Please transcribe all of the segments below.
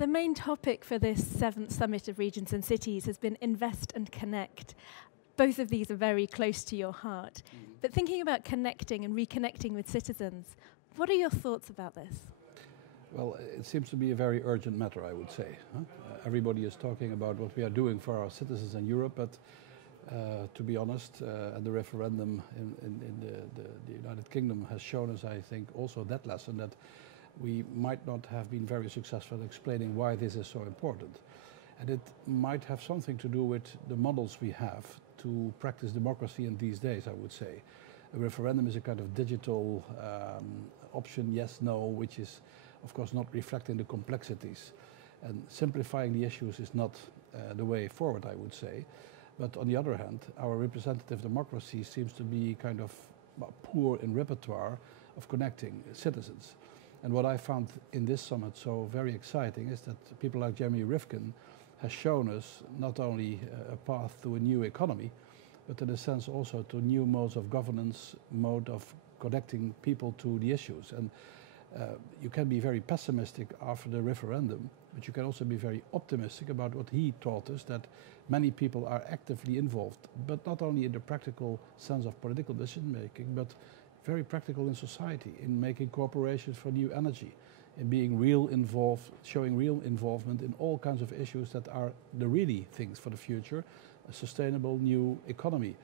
The main topic for this 7th Summit of Regions and Cities has been Invest and Connect. Both of these are very close to your heart. But thinking about connecting and reconnecting with citizens, what are your thoughts about this? Well, it seems to be a very urgent matter, I would say. Everybody is talking about what we are doing for our citizens in Europe, but to be honest, the referendum in the United Kingdom has shown us, I think, also that lesson, that we might not have been very successful in explaining why this is so important. And it might have something to do with the models we have to practice democracy in these days, I would say. A referendum is a kind of digital option, yes, no, which is, of course, not reflecting the complexities. And simplifying the issues is not the way forward, I would say. But on the other hand, our representative democracy seems to be kind of poor in repertoire of connecting citizens. And what I found in this summit so very exciting is that people like Jeremy Rifkin has shown us not only a path to a new economy, but in a sense also to new modes of governance, mode of connecting people to the issues. And you can be very pessimistic after the referendum, but you can also be very optimistic about what he taught us, that many people are actively involved, but not only in the practical sense of political decision making, but very practical in society, in making corporations for new energy, in being real involved, showing real involvement in all kinds of issues that are the really things for the future, a sustainable new economy,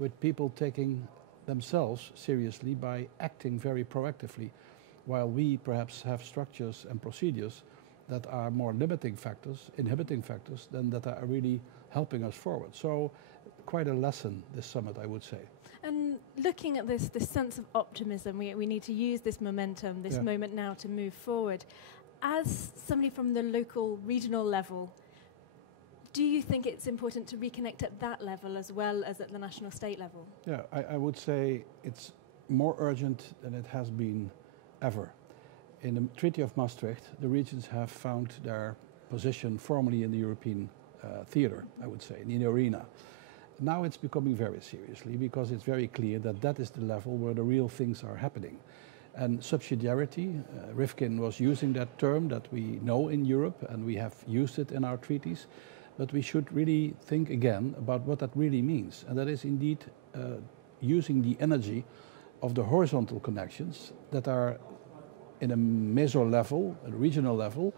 with people taking themselves seriously by acting very proactively, while we perhaps have structures and procedures that are more limiting factors, inhibiting factors, than that are really helping us forward. So quite a lesson this summit, I would say. And looking at this sense of optimism, we need to use this momentum, this moment now to move forward. As somebody from the local, regional level, do you think it's important to reconnect at that level as well as at the national state level? Yeah, I would say it's more urgent than it has been ever. In the Treaty of Maastricht, the regions have found their position formally in the European theater, I would say, in the arena. Now it's becoming very seriously, because it's very clear that that is the level where the real things are happening. And subsidiarity, Rifkin was using that term that we know in Europe, and we have used it in our treaties, but we should really think again about what that really means. And that is indeed using the energy of the horizontal connections that are in a meso level, a regional level,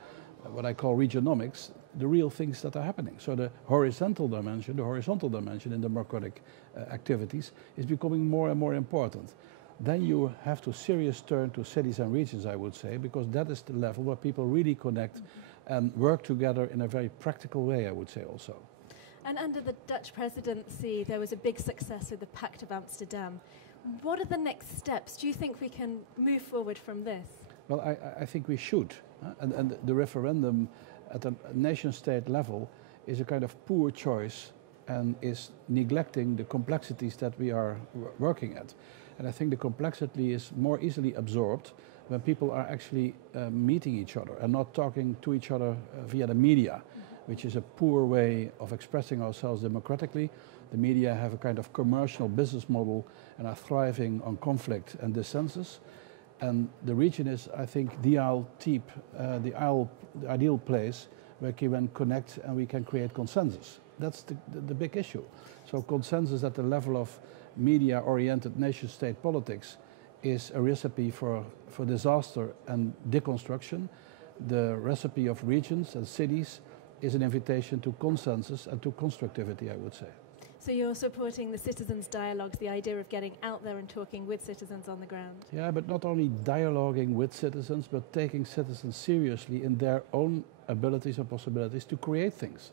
what I call regionomics, the real things that are happening. So the horizontal dimension in democratic activities is becoming more and more important. Then you have to seriously turn to cities and regions, I would say, because that is the level where people really connect and work together in a very practical way, I would say also. And under the Dutch presidency, there was a big success with the Pact of Amsterdam. What are the next steps? Do you think we can move forward from this? Well, I think we should. And the referendum at a nation-state level is a kind of poor choice and is neglecting the complexities that we are working at. And I think the complexity is more easily absorbed when people are actually meeting each other and not talking to each other via the media, which is a poor way of expressing ourselves democratically. The media have a kind of commercial business model and are thriving on conflict and dissensus. And the region is, I think, the ideal place where we can connect and we can create consensus. That's the big issue. So consensus at the level of media-oriented nation-state politics is a recipe for disaster and deconstruction. The recipe of regions and cities is an invitation to consensus and to constructivity, I would say. So you're supporting the citizens' dialogues, the idea of getting out there and talking with citizens on the ground? Yeah, but not only dialoguing with citizens, but taking citizens seriously in their own abilities and possibilities to create things.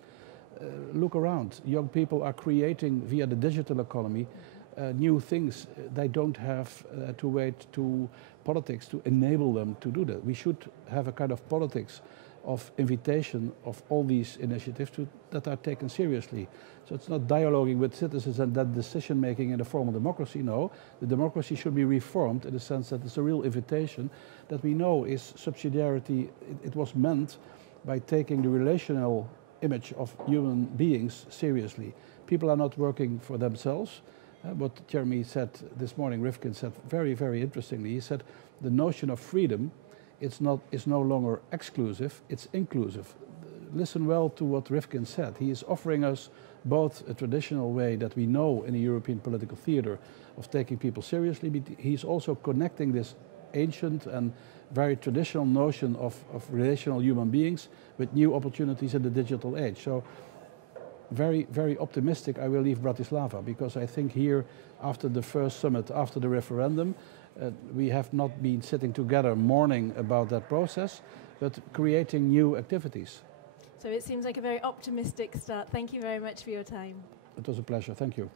Look around. Young people are creating via the digital economy new things. They don't have to wait to politics to enable them to do that. We should have a kind of politics of invitation of all these initiatives that are taken seriously. So it's not dialoguing with citizens and that decision making in a formal democracy. No, the democracy should be reformed in the sense that it's a real invitation that we know is subsidiarity. It was meant by taking the relational image of human beings seriously. People are not working for themselves. What Jeremy said this morning, Rifkin said very, very interestingly, he said the notion of freedom it's no longer exclusive, it's inclusive. Listen well to what Rifkin said. He is offering us both a traditional way that we know in the European political theater of taking people seriously, but he's also connecting this ancient and very traditional notion of relational human beings with new opportunities in the digital age. So very, very optimistic I will leave Bratislava, because I think here, after the first summit, after the referendum, we have not been sitting together mourning about that process, but creating new activities. So it seems like a very optimistic start. Thank you very much for your time. It was a pleasure. Thank you.